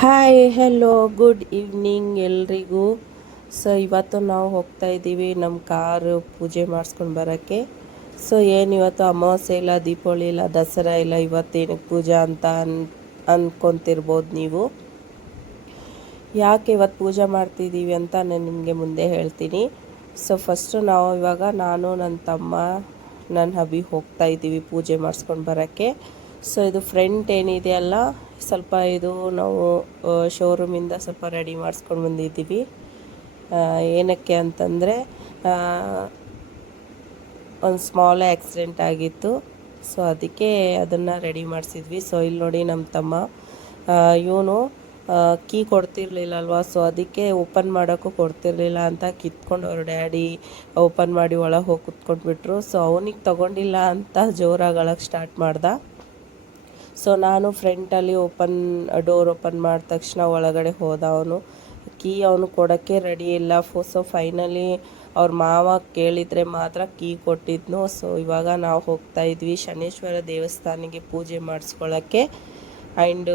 Hi hello good evening ಎಲ್ರಿಗೂ. So ಇವತ್ತು ನಾವು ಹೋಗ್ತಾ ಇದ್ದೀವಿ ನಮ್ಮ ಕಾರು ಪೂಜೆ ಮಾಡಿಸ್ಕೊಂಡು ಬರೋಕ್ಕೆ. ಸೊ ಏನು ಇವತ್ತು ಅಮಾವಾಸ್ಯೆ ಇಲ್ಲ, ದೀಪಾವಳಿ ಇಲ್ಲ, ದಸರಾ ಇಲ್ಲ, ಇವತ್ತೇನಕ್ಕೆ ಪೂಜೆ ಅಂತ ಅಂದ್ಕೊತಿರ್ಬೋದು ನೀವು. ಯಾಕೆ ಇವತ್ತು ಪೂಜೆ ಮಾಡ್ತಿದ್ದೀವಿ ಅಂತ ನಾನು ನಿಮಗೆ ಮುಂದೆ ಹೇಳ್ತೀನಿ. ಸೊ ಫಸ್ಟು ನಾನು ನನ್ನ ತಮ್ಮ ನನ್ನ ಹಬಿ ಹೋಗ್ತಾ ಇದ್ದೀವಿ ಪೂಜೆ ಮಾಡಿಸ್ಕೊಂಡು ಬರೋಕ್ಕೆ. ಸೊ ಇದು ಫ್ರಂಟ್ ಏನಿದೆಯಲ್ಲ, ಸ್ವಲ್ಪ ಇದು ನಾವು ಶೋರೂಮಿಂದ ಸ್ವಲ್ಪ ರೆಡಿ ಮಾಡಿಸ್ಕೊಂಡು ಬಂದಿದ್ದೀವಿ. ಏನಕ್ಕೆ ಅಂತಂದರೆ ಒಂದು ಸ್ಮಾಲ್ ಆಕ್ಸಿಡೆಂಟ್ ಆಗಿತ್ತು. ಸೊ ಅದಕ್ಕೆ ಅದನ್ನು ರೆಡಿ ಮಾಡಿಸಿದ್ವಿ. ಸೊ ಇಲ್ಲಿ ನೋಡಿ ನಮ್ಮ ತಮ್ಮ ಇವನು ಕೀ ಕೊಡ್ತಿರ್ಲಿಲ್ಲಲ್ವ, ಸೊ ಅದಕ್ಕೆ ಓಪನ್ ಮಾಡೋಕ್ಕೂ ಕೊಡ್ತಿರ್ಲಿಲ್ಲ ಅಂತ ಕಿತ್ಕೊಂಡು ಅವ್ರ ಡ್ಯಾಡಿ ಓಪನ್ ಮಾಡಿ ಒಳಗೆ ಹೋಗಿ ಕುತ್ಕೊಂಡ್ಬಿಟ್ರು. ಸೊ ಅವನಿಗೆ ತೊಗೊಂಡಿಲ್ಲ ಅಂತ ಜೋರಾಗಳಕ್ಕೆ ಸ್ಟಾರ್ಟ್ ಮಾಡ್ದ. ಸೊ ನಾನು ಫ್ರಂಟಲ್ಲಿ ಡೋರ್ ಓಪನ್ ಮಾಡಿದ ತಕ್ಷಣ ಒಳಗಡೆ ಹೋದ. ಅವನು ಕೊಡೋಕ್ಕೆ ರೆಡಿ ಇಲ್ಲ. ಸೊ ಫೈನಲಿ ಅವ್ರ ಮಾವ ಕೇಳಿದರೆ ಮಾತ್ರ ಕೀ ಕೊಟ್ಟಿದ್ನು. ಸೊ ಇವಾಗ ನಾವು ಹೋಗ್ತಾ ಇದ್ವಿ ಶನೇಶ್ವರ ದೇವಸ್ಥಾನಕ್ಕೆ ಪೂಜೆ ಮಾಡಿಸ್ಕೊಳ್ಳೋಕ್ಕೆ. ಆ್ಯಂಡ್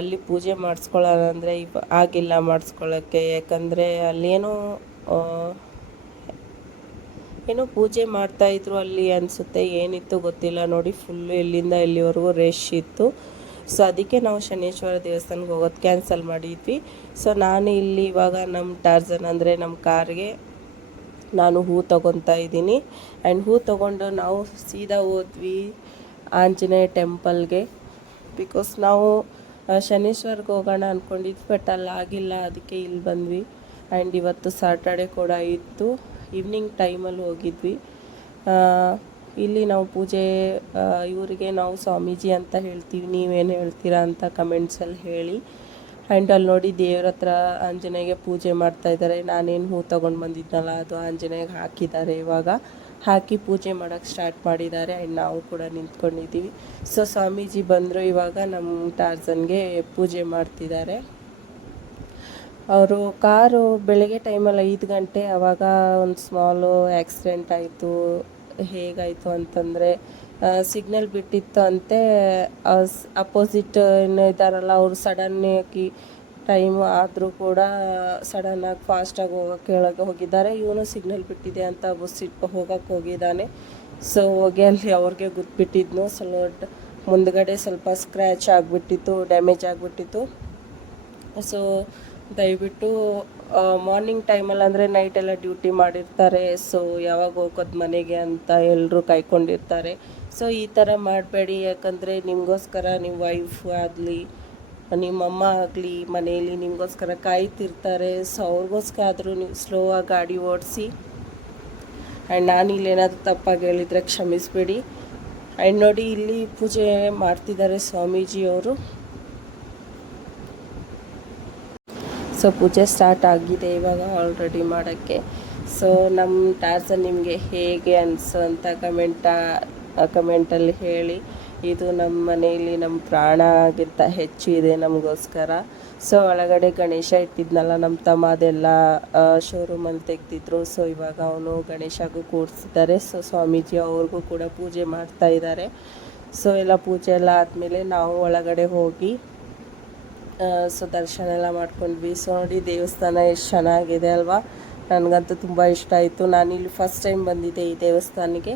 ಅಲ್ಲಿ ಪೂಜೆ ಮಾಡಿಸ್ಕೊಳ್ಳೋದಂದರೆ ಆಗಿಲ್ಲ ಮಾಡಿಸ್ಕೊಳ್ಳೋಕ್ಕೆ, ಯಾಕಂದರೆ ಅಲ್ಲೇನೋ ಏನೋ ಪೂಜೆ ಮಾಡ್ತಾಯಿದ್ರು ಅಲ್ಲಿ ಅನಿಸುತ್ತೆ. ಏನಿತ್ತು ಗೊತ್ತಿಲ್ಲ ನೋಡಿ, ಫುಲ್ಲು ಇಲ್ಲಿಂದ ಇಲ್ಲಿವರೆಗೂ ರಶ್ ಇತ್ತು. ಸೊ ಅದಕ್ಕೆ ನಾವು ಶನೇಶ್ವರ ದೇವಸ್ಥಾನಕ್ಕೆ ಹೋಗೋದು ಕ್ಯಾನ್ಸಲ್ ಮಾಡಿದ್ವಿ. ಸೊ ನಾನು ಇಲ್ಲಿ ಇವಾಗ ನಮ್ಮ ಟಾರ್ಜನ್ ಅಂದರೆ ನಮ್ಮ ಕಾರ್ಗೆ ನಾನು ಹೂ ತೊಗೊತಾ ಇದ್ದೀನಿ. ಆ್ಯಂಡ್ ಹೂ ತೊಗೊಂಡು ನಾವು ಸೀದಾ ಹೋದ್ವಿ ಆಂಜನೇಯ ಟೆಂಪಲ್ಗೆ. ಬಿಕಾಸ್ ನಾವು ಶನೇಶ್ವರ್ಗೆ ಹೋಗೋಣ ಅಂದ್ಕೊಂಡಿದ್ವಿ, ಬಟ್ ಅಲ್ಲಿ ಆಗಿಲ್ಲ, ಅದಕ್ಕೆ ಇಲ್ಲಿ ಬಂದ್ವಿ. ಆ್ಯಂಡ್ ಇವತ್ತು ಸಾಟರ್ಡೆ ಕೂಡ ಇತ್ತು, ಈವ್ನಿಂಗ್ ಟೈಮಲ್ಲಿ ಹೋಗಿದ್ವಿ. ಇಲ್ಲಿ ನಾವು ಪೂಜೆ ಇವರಿಗೆ ನಾವು ಸ್ವಾಮೀಜಿ ಅಂತ ಹೇಳ್ತೀವಿ, ನೀವೇನು ಹೇಳ್ತೀರಾ ಅಂತ ಕಮೆಂಟ್ಸಲ್ಲಿ ಹೇಳಿ. ಆ್ಯಂಡ್ ಅಲ್ಲಿ ನೋಡಿ ದೇವ್ರ ಹತ್ರ ಆಂಜನೇಯಗೆ ಪೂಜೆ ಮಾಡ್ತಾಯಿದ್ದಾರೆ. ನಾನೇನು ಹೂ ತೊಗೊಂಡು ಬಂದಿದ್ನಲ್ಲ ಅದು ಆಂಜನೇಯಗೆ ಹಾಕಿದ್ದಾರೆ. ಇವಾಗ ಹಾಕಿ ಪೂಜೆ ಮಾಡೋಕ್ಕೆ ಸ್ಟಾರ್ಟ್ ಮಾಡಿದ್ದಾರೆ. ಆ್ಯಂಡ್ ನಾವು ಕೂಡ ನಿಂತ್ಕೊಂಡಿದ್ದೀವಿ. ಸೊ ಸ್ವಾಮೀಜಿ ಬಂದರು, ಇವಾಗ ನಮ್ಮ ಟಾರ್ಜನ್ಗೆ ಪೂಜೆ ಮಾಡ್ತಿದ್ದಾರೆ. ಅವರು ಕಾರು ಬೆಳಗ್ಗೆ ಟೈಮಲ್ಲಿ 5 ಗಂಟೆ ಆವಾಗ ಒಂದು ಸ್ಮಾಲು ಆಕ್ಸಿಡೆಂಟ್ ಆಯಿತು. ಹೇಗಾಯಿತು ಅಂತಂದರೆ ಸಿಗ್ನಲ್ ಬಿಟ್ಟಿತ್ತು ಅಂತೆ. ಅಪೋಸಿಟ್ ಏನು ಇದ್ದಾರಲ್ಲ ಅವರು ಸಡನ್ನಾಗಿ ಟೈಮ್ ಆದರೂ ಕೂಡ ಸಡನ್ನಾಗಿ ಫಾಸ್ಟಾಗಿ ಕೆಳಗೆ ಹೋಗಿದ್ದಾರೆ. ಇವನು ಸಿಗ್ನಲ್ ಬಿಟ್ಟಿದೆ ಅಂತ ಬಸ್ ಹೋಗೋಕ್ಕೆ ಹೋಗಿದ್ದಾನೆ. ಸೊ ಹೋಗಿ ಅಲ್ಲಿ ಅವ್ರಿಗೆ ಗೊತ್ತುಬಿಟ್ಟಿದ್ನು. ಸ್ವಲ್ಪ ಮುಂದ್ಗಡೆ ಸ್ವಲ್ಪ ಸ್ಕ್ರ್ಯಾಚ್ ಆಗಿಬಿಟ್ಟಿತ್ತು, ಡ್ಯಾಮೇಜ್ ಆಗಿಬಿಟ್ಟಿತ್ತು. ಸೊ ದಯವಿಟ್ಟು ಮಾರ್ನಿಂಗ್ ಟೈಮಲ್ಲಿ ಅಂದರೆ ನೈಟೆಲ್ಲ ಡ್ಯೂಟಿ ಮಾಡಿರ್ತಾರೆ. ಸೊ ಯಾವಾಗ ಹೋಗೋದು ಮನೆಗೆ ಅಂತ ಎಲ್ಲರೂ ಕಾಯ್ಕೊಂಡಿರ್ತಾರೆ. ಸೊ ಈ ಥರ ಮಾಡಬೇಡಿ, ಯಾಕಂದರೆ ನಿಮಗೋಸ್ಕರ ನಿಮ್ಮ ವೈಫ್ ಆಗಲಿ ನಿಮ್ಮಮ್ಮ ಆಗಲಿ ಮನೆಯಲ್ಲಿ ನಿಮಗೋಸ್ಕರ ಕಾಯ್ತಿರ್ತಾರೆ. ಸೊ ಅವ್ರಿಗೋಸ್ಕರ ಆದರೂ ನೀವು ಸ್ಲೋ ಆಗಿ ಗಾಡಿ ಓಡಿಸಿ. ಆ್ಯಂಡ್ ನಾನು ಇಲ್ಲೇನಾದರೂ ತಪ್ಪಾಗಿ ಹೇಳಿದರೆ ಕ್ಷಮಿಸಬೇಡಿ. ಆ್ಯಂಡ್ ನೋಡಿ ಇಲ್ಲಿ ಪೂಜೆ ಮಾಡ್ತಿದ್ದಾರೆ ಸ್ವಾಮೀಜಿಯವರು. ಸೊ ಪೂಜೆ ಸ್ಟಾರ್ಟ್ ಆಗಿದೆ ಇವಾಗ ಆಲ್ರೆಡಿ ಮಾಡೋಕ್ಕೆ. ಸೊ ನಮ್ಮ ಟಾರ್ಜನ್ ನಿಮಗೆ ಹೇಗೆ ಅನಿಸು ಅಂತ ಕಮೆಂಟಲ್ಲಿ ಹೇಳಿ. ಇದು ನಮ್ಮ ಮನೆಯಲ್ಲಿ ನಮ್ಮ ಪ್ರಾಣಗಿಂತ ಹೆಚ್ಚು ಇದೆ ನಮಗೋಸ್ಕರ. ಸೊ ಒಳಗಡೆ ಗಣೇಶ ಇಟ್ಟಿದ್ನಲ್ಲ ನಮ್ಮ ತಮ್ಮ, ಅದೆಲ್ಲ ಶೋರೂಮಲ್ಲಿ ತೆಗೆದಿದ್ರು. ಸೊ ಇವಾಗ ಅವನು ಗಣೇಶಗೂ ಕೂರಿಸಿದ್ದಾರೆ. ಸೊ ಸ್ವಾಮೀಜಿ ಅವ್ರಿಗೂ ಕೂಡ ಪೂಜೆ ಮಾಡ್ತಾ ಇದ್ದಾರೆ. ಸೊ ಎಲ್ಲ ಪೂಜೆ ಎಲ್ಲ ಆದಮೇಲೆ ನಾವು ಒಳಗಡೆ ಹೋಗಿ ಸೊ ದರ್ಶನ ಎಲ್ಲ ಮಾಡ್ಕೊಂಡ್ವಿ. ಸೊ ನೋಡಿ ದೇವಸ್ಥಾನ ಎಷ್ಟು ಚೆನ್ನಾಗಿದೆ ಅಲ್ವಾ, ನನಗಂತೂ ತುಂಬ ಇಷ್ಟ ಆಯಿತು. ನಾನಿಲ್ಲಿ ಫಸ್ಟ್ ಟೈಮ್ ಬಂದಿದ್ದೆ ಈ ದೇವಸ್ಥಾನಕ್ಕೆ.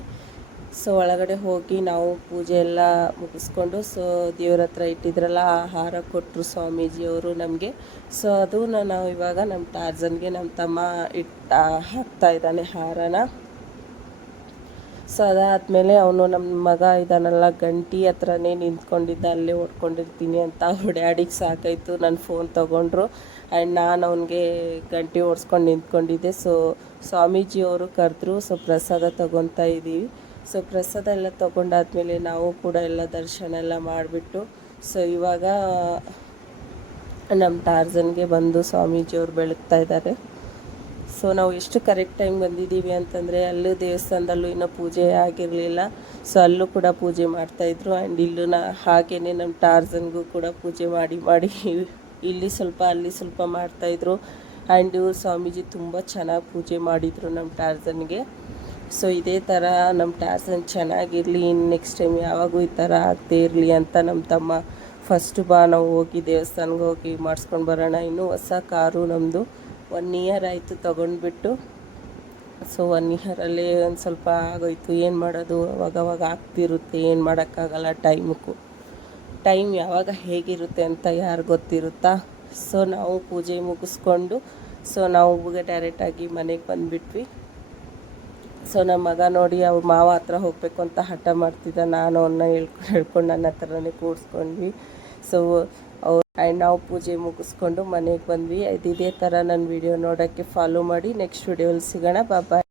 ಸೊ ಒಳಗಡೆ ಹೋಗಿ ನಾವು ಪೂಜೆ ಎಲ್ಲ ಮುಗಿಸ್ಕೊಂಡು ಸೊ ದೇವ್ರ ಹತ್ರ ಇಟ್ಟಿದ್ರಲ್ಲ ಆ ಹಾರ ಕೊಟ್ಟರು ಸ್ವಾಮೀಜಿಯವರು ನಮಗೆ. ಸೊ ಅದು ನಾವು ಇವಾಗ ನಮ್ಮ ಟಾರ್ಜನ್ಗೆ ನಮ್ಮ ತಮ್ಮ ಹಾಕ್ತಾ ಇದ್ದಾನೆ ಹಾರನ. ಸೊ ಅದಾದಮೇಲೆ ಅವನು ನಮ್ಮ ಮಗ ಇದ್ದಾನಲ್ಲ ಗಂಟಿ ಹತ್ರನೇ ನಿಂತ್ಕೊಂಡಿದ್ದ, ಅಲ್ಲೇ ಓಡ್ಕೊಂಡಿರ್ತೀನಿ ಅಂತ. ಅವ್ರ ಡ್ಯಾಡಿಗೆ ಸಾಕಾಯಿತು, ನನ್ನ ಫೋನ್ ತೊಗೊಂಡ್ರು. ಆ್ಯಂಡ್ ನಾನು ಅವನಿಗೆ ಗಂಟಿ ಓಡಿಸ್ಕೊಂಡು ನಿಂತ್ಕೊಂಡಿದ್ದೆ. ಸೊ ಸ್ವಾಮೀಜಿಯವರು ಕರೆದ್ರು. ಸೊ ಪ್ರಸಾದ ತೊಗೊತಾ ಇದ್ದೀವಿ. ಸೊ ಪ್ರಸಾದ ಎಲ್ಲ ತೊಗೊಂಡಾದ್ಮೇಲೆ ನಾವು ಕೂಡ ಎಲ್ಲ ದರ್ಶನ ಎಲ್ಲ ಮಾಡಿಬಿಟ್ಟು ಸೊ ಇವಾಗ ನಮ್ಮ ಟಾರ್ಜನ್ಗೆ ಬಂದು ಸ್ವಾಮೀಜಿಯವರು ಬೆಳಗ್ತಾ ಇದ್ದಾರೆ. ಸೊ ನಾವು ಎಷ್ಟು ಕರೆಕ್ಟ್ ಟೈಮ್ ಬಂದಿದ್ದೀವಿ ಅಂತಂದರೆ ಅಲ್ಲೂ ದೇವಸ್ಥಾನದಲ್ಲೂ ಇನ್ನೂ ಪೂಜೆ ಆಗಿರಲಿಲ್ಲ. ಸೊ ಅಲ್ಲೂ ಕೂಡ ಪೂಜೆ ಮಾಡ್ತಾಯಿದ್ರು. ಆ್ಯಂಡ್ ಇಲ್ಲೂ ಹಾಗೇ ನಮ್ಮ ಟಾರ್ಜನ್ಗೂ ಕೂಡ ಪೂಜೆ ಮಾಡಿ ಇಲ್ಲಿ ಸ್ವಲ್ಪ ಅಲ್ಲಿ ಸ್ವಲ್ಪ ಮಾಡ್ತಾಯಿದ್ರು. ಆ್ಯಂಡ್ ಇವರು ಸ್ವಾಮೀಜಿ ತುಂಬ ಚೆನ್ನಾಗಿ ಪೂಜೆ ಮಾಡಿದರು ನಮ್ಮ ಟಾರ್ಜನ್ಗೆ. ಸೊ ಇದೇ ಥರ ನಮ್ಮ ಟಾರ್ಜನ್ ಚೆನ್ನಾಗಿರಲಿ, ನೆಕ್ಸ್ಟ್ ಟೈಮ್ ಯಾವಾಗೂ ಈ ಥರ ಆಗದೇ ಇರಲಿ ಅಂತ ನಮ್ಮ ತಮ್ಮ ಫಸ್ಟು ಬಾ ನಾವು ಹೋಗಿ ದೇವಸ್ಥಾನಕ್ಕೆ ಹೋಗಿ ಮಾಡಿಸ್ಕೊಂಡು ಬರೋಣ. ಇನ್ನೂ ಹೊಸ ಕಾರು ನಮ್ಮದು 1 ಇಯರ್ ಆಯಿತು ತೊಗೊಂಡ್ಬಿಟ್ಟು. ಸೊ 1 ಇಯರಲ್ಲೇ ಒಂದು ಸ್ವಲ್ಪ ಆಗೋಯ್ತು. ಏನು ಮಾಡೋದು, ಅವಾಗವಾಗ ಆಗ್ತಿರುತ್ತೆ, ಏನು ಮಾಡೋಕ್ಕಾಗಲ್ಲ. ಟೈಮ್ ಯಾವಾಗ ಹೇಗಿರುತ್ತೆ ಅಂತ ಯಾರು ಗೊತ್ತಿರುತ್ತಾ. ಸೊ ನಾವು ಪೂಜೆ ಮುಗಿಸ್ಕೊಂಡು ನಾವು ಡೈರೆಕ್ಟಾಗಿ ಮನೆಗೆ ಬಂದುಬಿಟ್ವಿ. ಸೊ ನಮ್ಮ ಮಗ ನೋಡಿ ಅವ್ರ ಮಾವ ಹತ್ರ ಹೋಗಬೇಕು ಅಂತ ಹಠ ಮಾಡ್ತಿದ್ದ. ನಾನು ಅವನ್ನ ಹೇಳ್ಕೊಂಡು ನನ್ನ ಹತ್ರನೇ ಕೂರಿಸ್ಕೊಂಡ್ವಿ. ಸೊ ಆ್ಯಂಡ್ ನಾವು ಪೂಜೆ ಮುಗಿಸ್ಕೊಂಡು ಮನೆಗೆ ಬಂದ್ವಿ. ಇದೇ ಥರ ನನ್ನ ವಿಡಿಯೋ ನೋಡೋಕ್ಕೆ ಫಾಲೋ ಮಾಡಿ. ನೆಕ್ಸ್ಟ್ ವಿಡಿಯೋಲಿ ಸಿಗೋಣ. ಬಾಯ್.